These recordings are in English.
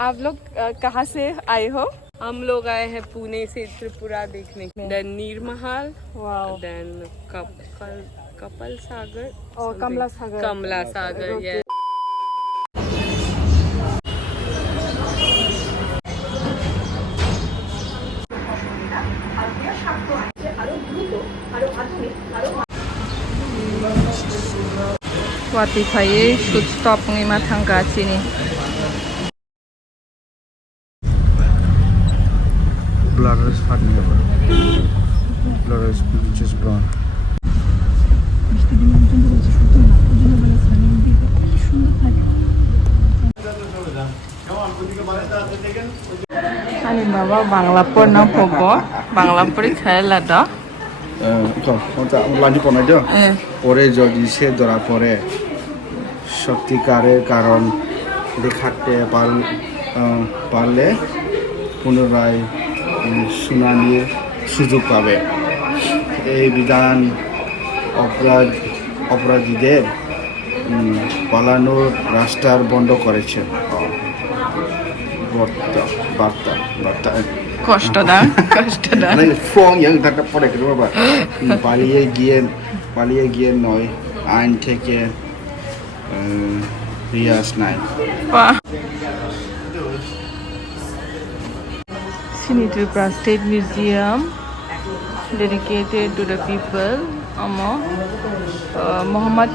आप लोग कहाँ से आए हो? हम लोग आए हैं पुणे से त्रिपुरा देखने के लिए। देन नीर महल, वाओ, देन कपल सागर और कमला सागर। कमला सागर, Okay. Watifai should stop ngima thangka sini. Blood is hardly over. Blood is just brown. Ani baba Bangla purna phobo, Bangla puri khayla da. ওটা লাঞ্চ বানাই দিও পরে যদি সে ধরা পড়ে সত্যিকারের কারণ দেখাতে পারলে পুনরায় শুনানির সুযোগ পাবে। এই বিধান অপরাধীদের পালানোর রাস্তা বন্ধ করেছে। বার্তা কষ্ট দা মানে ফং ইয়াং থাকতে পড়ে কেন বাবা পালিয়ে গিয়ে নয় আইন থেকে রিয়াজ নাই। Sini Tripura State Museum dedicated to the people Muhammad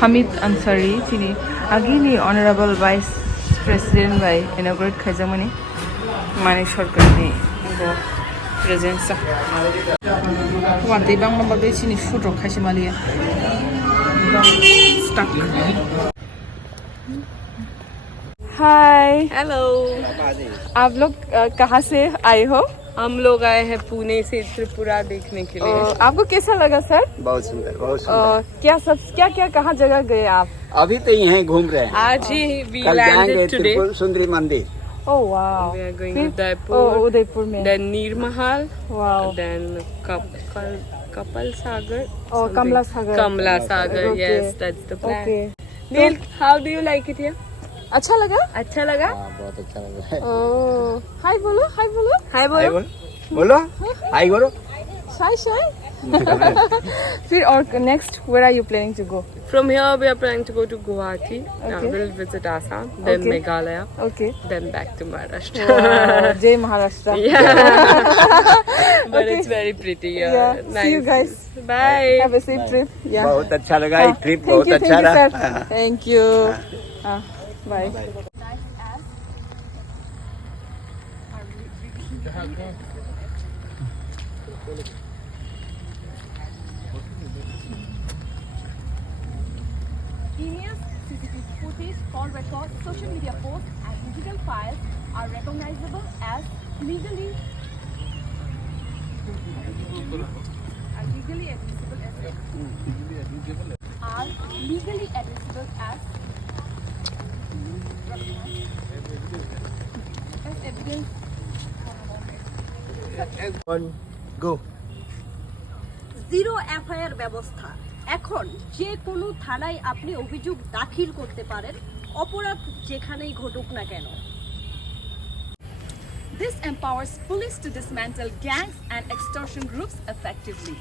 Hamid Ansari sini agini Honorable Vice President by inaugurate khaijamani mani sarkar ni presence wante bangla babe sini photo khaishimaliya stuck. Hi hello. आप लोग कहाँ से आए हो? हम लोग आए हैं पुणे से त्रिपुरा देखने के लिए। आपको कैसा लगा सर? बहुत सुंदर, बहुत सुंदर। क्या कहाँ जगह गए आप? अभी तो यहीं घूम रहे हैं। आज ही वी कल जाएंगे लैंडेड टुडे। त्रिपुर सुंदरी मंदिर। Oh wow, We are going फिर Udaipur, उदयपुर में। देन नीर महल, वाओ, देन कपल सागर और कमला सागर। कमला सागर, Okay. yes, that's the plan. Okay, Neil, how do you like it here? अच्छा लगा? अच्छा लगा? बहुत अच्छा लग रहा है। ओह, हाय बोलो, हाय बोलो। हाय हाय बोलो। बोलो, हाय बोलो। शाय फिर और next where are you planning to go? From here we are planning to go to Guwahati. Okay. We'll visit Assam, then Okay. Meghalaya, okay, then back to Maharashtra. जय Maharashtra. Yeah. But Okay. it's very pretty here. Yeah. Nice. See you guys. Bye. Have a safe trip. Yeah. बहुत अच्छा लगा, ये trip Thank बहुत you, अच्छा thank you, रहा। sir. Thank you. Bye. Emails, CCTV footage, call records, social media posts, and digital files are recognizable as legally admissible as evidence. One, go. Zero FIR ব্যবস্থা এখন যে কোনো থানায় আপনি অভিযোগ দাখিল করতে পারেন, অপরাধ যেখানেই ঘটুক না কেন। This empowers police to dismantle gangs and extortion groups effectively.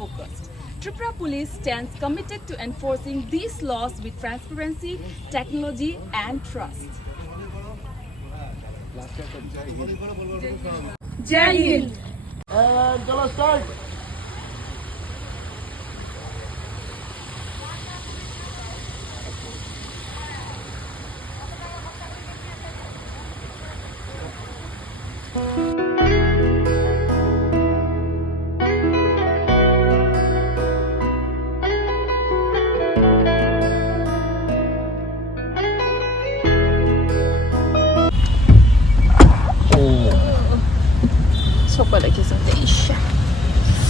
Focused. Tripura Police stands committed to enforcing these laws with transparency, technology, and trust. Jai Hind. चलो स्टार्ट।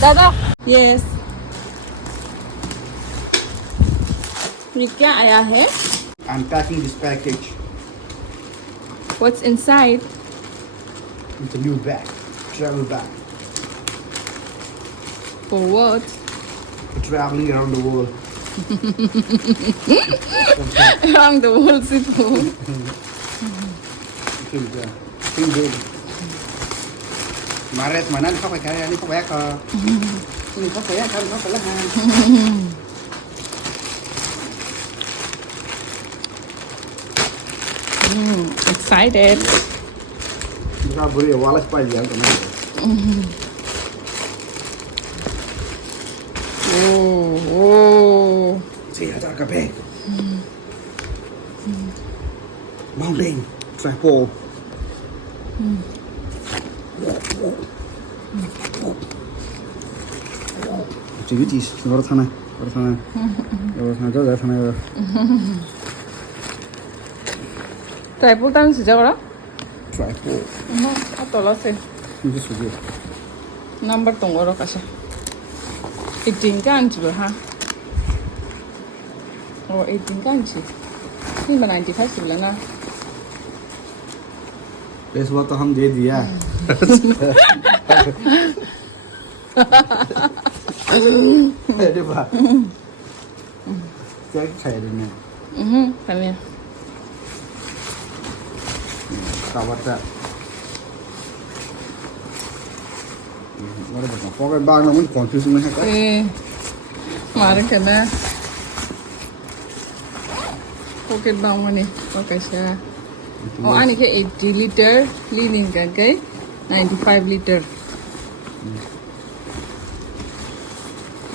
दादा, यस, ये क्या आया है? I'm packing this package. What's inside? It's a new bag, travel bag. For what? traveling around the world. Around the world Sifu. Kinh good. Mà rét mà nó không phải cái này không bé cơ. Này có phải không có phải là hàng. Excited. Ra buri wala spy yang kan. Oh. See ada cà phê. Mountain, tripod. Chỉ cái gì, nó thằng này, rồi thằng đó là thằng này. Tripod tang si jagora. Tripod. Atola se. Ini sudah. Number tongoro kasha. 18 kan chibo ha. Oh 18 kan chi. Ni ma 95 sibla na. इस बार तो हम दे दिया अरे वाह क्या खाए ने Kanya. कावटा और देखो पॉकेट बैग में मुझे कंफ्यूजन है क्या Mara ka na. Pocket bag mo ni. Okay siya. Oh, ani ke 80 liter, linin ka kay 95 liter.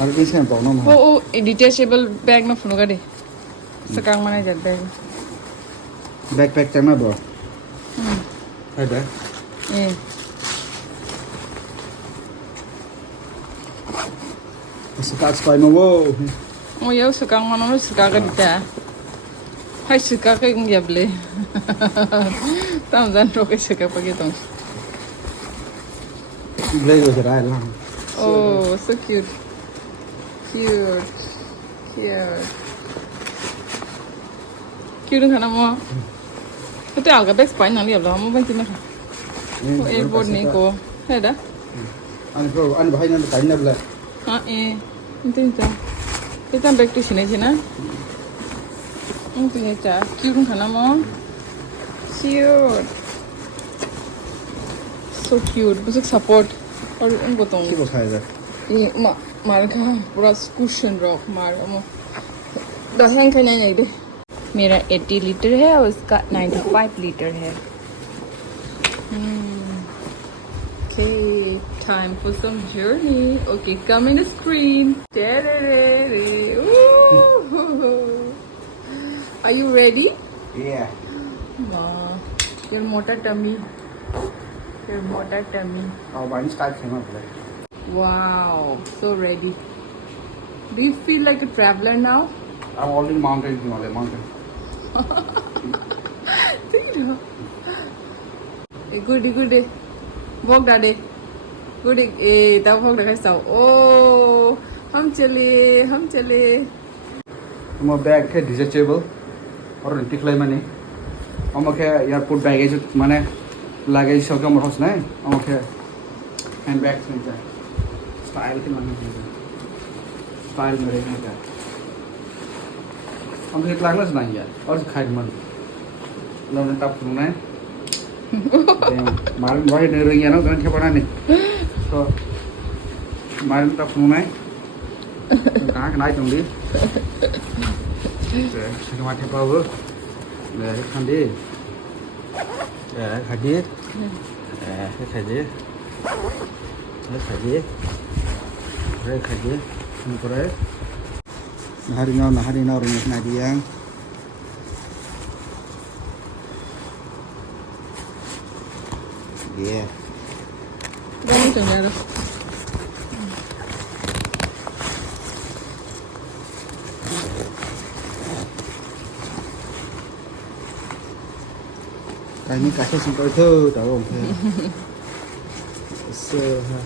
और कैसे हैं पाऊँ ना Oh, detachable bag na puno ka de. Sakang mana jat bag. Backpack चलना दो है बे Eh. स्टार्ट स्पाई में वो Oh, yaw sakang mana no saka ka dita. Hai saka ka ngyable. Tam zan ro ka saka pa ke tong. ब्लेज हो रहा है ना Oh, so cute. Cute. Cute. Cute ka na mo. Ito alga bag spine na liab lo mo ban tin na. Oh, airport ni ko. Hai da. अन भाई ने time ना बोला Ha eh. Ito ito. Ito ang bag to sinay sina. Ito ito. Cute ka na mo. Cute. So cute. Busuk support. और उनको तो की को खाएगा ये मार का पूरा कुशन रॉक मार वो दहन खाने नहीं दे मेरा 80 लीटर है और उसका 95 लीटर है Okay, time for some journey. Okay, come in the screen. Are you ready? Yeah. Your motor tummy. Your motor tummy. और बाइक स्टार्ट करना पड़ेगा Wow, so ready. Do you feel like a traveler now? I'm already mountain Himalaya mountain. Good, good. Walk daddy. Good. Tao walk được cái sau. Oh, हम चले. My bag है detachable और टिकलाई माने हम के यार पुट बैगेज माने luggage सब हम रखस नहीं हम के हैंड बैग में जाए स्टाइल के माने स्टाइल में रहना क्या हम के लागला नहीं यार और खाई मन लोने तब सुनना है मार भाई ने रही है ना गन के बना नहीं तो मार तब सुनना है कहाँ के नाइट होंगी cái mặt theo bơ để khăn đi để khăn đi cái khăn đi cái khăn đi cái khăn đi không có đấy hari nào rồi này đi ăn yeah Vamos jangan. cái này cả cái sinh coi thơ đâu không thế sơ ha